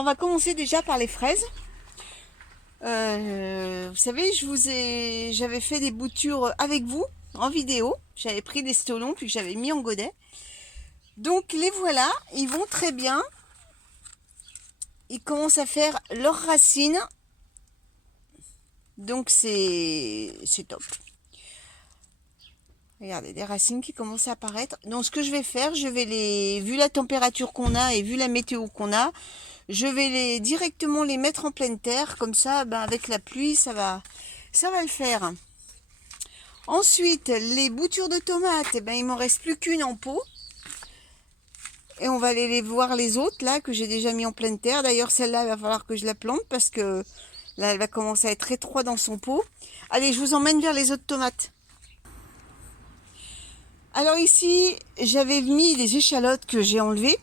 Alors on va commencer déjà par les fraises. Vous savez, j'avais fait des boutures avec vous en vidéo. J'avais pris des stolons puis que j'avais mis en godet. Donc les voilà, ils vont très bien. Ils commencent à faire leurs racines. Donc c'est top. Regardez, des racines qui commencent à apparaître. Donc ce que je vais faire, vu la température qu'on a et vu la météo qu'on a, je vais directement les mettre en pleine terre. Comme ça, avec la pluie, ça va le faire. Ensuite, les boutures de tomates, il m'en reste plus qu'une en pot. Et on va aller les voir les autres là que j'ai déjà mis en pleine terre. D'ailleurs, celle-là, il va falloir que je la plante parce que là, elle va commencer à être étroite dans son pot. Allez, je vous emmène vers les autres tomates. Alors ici, j'avais mis les échalotes que j'ai enlevées.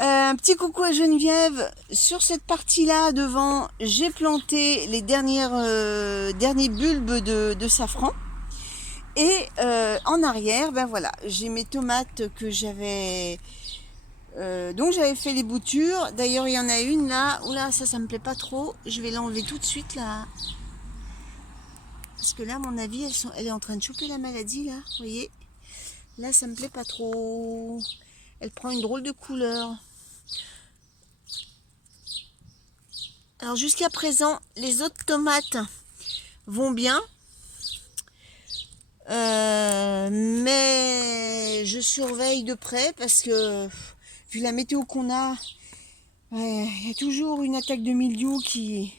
Un petit coucou à Geneviève. Sur cette partie-là, devant, j'ai planté les derniers bulbes de safran. Et en arrière, voilà, j'ai mes tomates que j'avais... donc j'avais fait les boutures. D'ailleurs, il y en a une là. Oula, ça me plaît pas trop. Je vais l'enlever tout de suite là. Parce que là, à mon avis, elle est en train de choper la maladie là. Vous voyez? Là, ça me plaît pas trop. Elle prend une drôle de couleur. Alors jusqu'à présent, les autres tomates vont bien. Mais je surveille de près parce que vu la météo qu'on a, il y a toujours une attaque de mildiou qui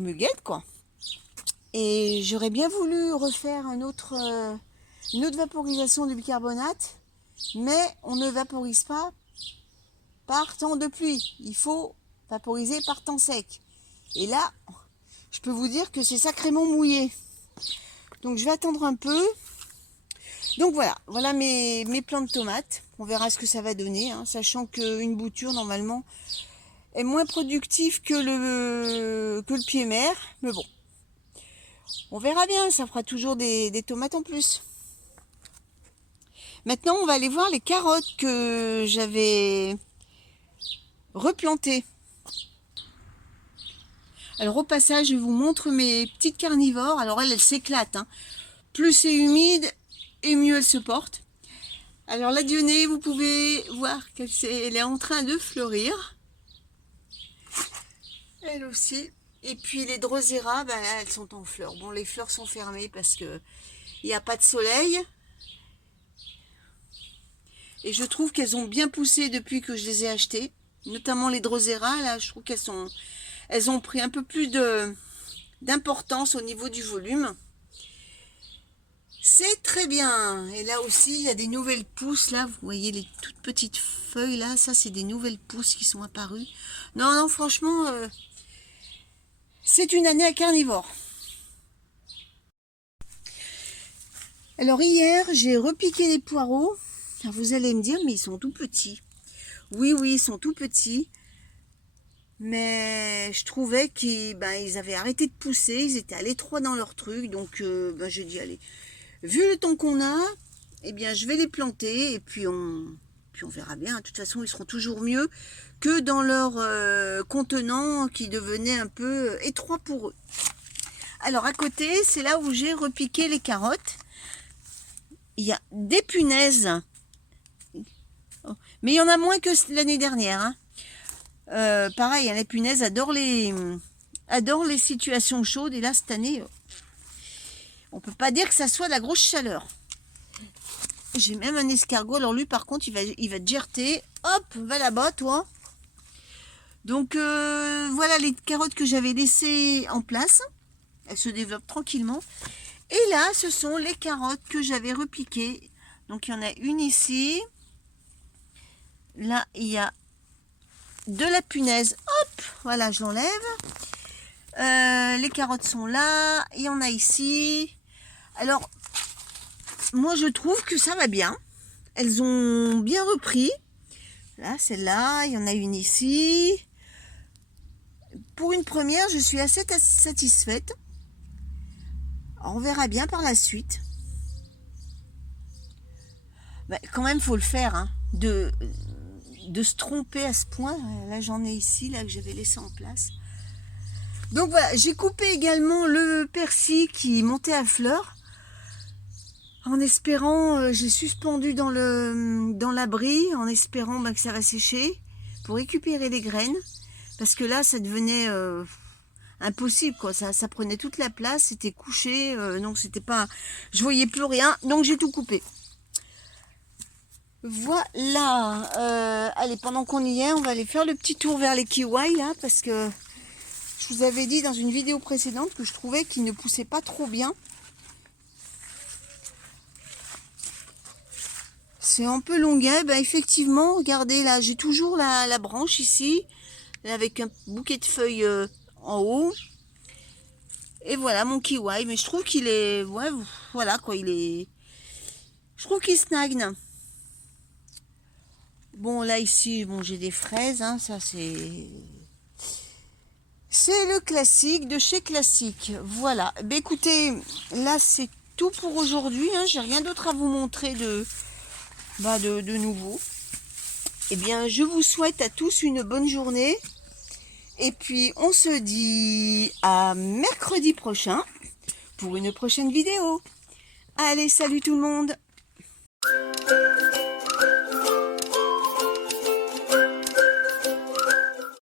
me guette quoi. Et j'aurais bien voulu refaire une autre vaporisation de bicarbonate, mais on ne vaporise pas par temps de pluie. Il faut vaporiser par temps sec. Et là, je peux vous dire que c'est sacrément mouillé. Donc je vais attendre un peu. Donc voilà mes plants de tomates. On verra ce que ça va donner, hein, sachant qu'une bouture normalement est moins productive que le pied mère. Mais bon, on verra bien, ça fera toujours des tomates en plus. Maintenant, on va aller voir les carottes que j'avais replantées. Alors au passage, je vous montre mes petites carnivores. Alors elles s'éclatent, hein. Plus c'est humide et mieux elles se portent. Alors la Dionée, vous pouvez voir qu'elle est en train de fleurir. Elle aussi. Et puis les Drosera, là, elles sont en fleurs. Bon, les fleurs sont fermées parce que il n'y a pas de soleil. Et je trouve qu'elles ont bien poussé depuis que je les ai achetées. Notamment les Drosera, là, je trouve elles ont pris un peu plus d'importance au niveau du volume. C'est très bien. Et là aussi, il y a des nouvelles pousses. Là, vous voyez les toutes petites feuilles là. Ça, c'est des nouvelles pousses qui sont apparues. Non, franchement, c'est une année à carnivore. Alors hier, j'ai repiqué les poireaux. Alors, vous allez me dire, mais ils sont tout petits. Oui, ils sont tout petits. Mais je trouvais qu'ils avaient arrêté de pousser. Ils étaient à l'étroit dans leur truc. Donc, j'ai dit, allez, vu le temps qu'on a, eh bien, je vais les planter. Et puis on verra bien. De toute façon, ils seront toujours mieux que dans leur contenant qui devenait un peu étroit pour eux. Alors, à côté, c'est là où j'ai repiqué les carottes. Il y a des punaises. Mais il y en a moins que l'année dernière, hein. Pareil, les punaises adorent les situations chaudes. Et là, cette année, on peut pas dire que ça soit de la grosse chaleur. J'ai même un escargot. Alors lui, par contre, il va te gerter. Hop, va là-bas, toi. Donc, voilà les carottes que j'avais laissées en place. Elles se développent tranquillement. Et là, ce sont les carottes que j'avais repiquées. Donc, il y en a une ici. Là, il y a de la punaise. Hop, voilà, je l'enlève. Les carottes sont là. Il y en a ici. Alors, moi, je trouve que ça va bien. Elles ont bien repris. Là, celle-là, il y en a une ici. Pour une première, je suis assez satisfaite. Alors, on verra bien par la suite. Quand même, faut le faire, hein, de se tromper à ce point. Là, j'en ai ici, là, que j'avais laissé en place. Donc voilà, j'ai coupé également le persil qui montait à fleurs. En espérant, j'ai suspendu dans l'abri, en espérant que ça va sécher pour récupérer les graines. Parce que là, ça devenait impossible, quoi. Ça prenait toute la place, c'était couché, donc c'était pas... Je voyais plus rien, donc j'ai tout coupé. Voilà. Allez, pendant qu'on y est, on va aller faire le petit tour vers les kiwis, là, parce que je vous avais dit dans une vidéo précédente que je trouvais qu'ils ne poussaient pas trop bien. C'est un peu longuet. Ben effectivement, regardez là, j'ai toujours la branche ici, avec un bouquet de feuilles en haut. Et voilà mon kiwi. Mais je trouve qu'il est... Ouais, voilà quoi, il est... Je trouve qu'il snagne. Bon, là ici, bon, j'ai des fraises, hein, ça c'est... C'est le classique de chez Classique. Voilà. Ben écoutez, là c'est tout pour aujourd'hui. Hein. J'ai rien d'autre à vous montrer de nouveau. Eh bien, je vous souhaite à tous une bonne journée. Et puis, on se dit à mercredi prochain pour une prochaine vidéo. Allez, salut tout le monde!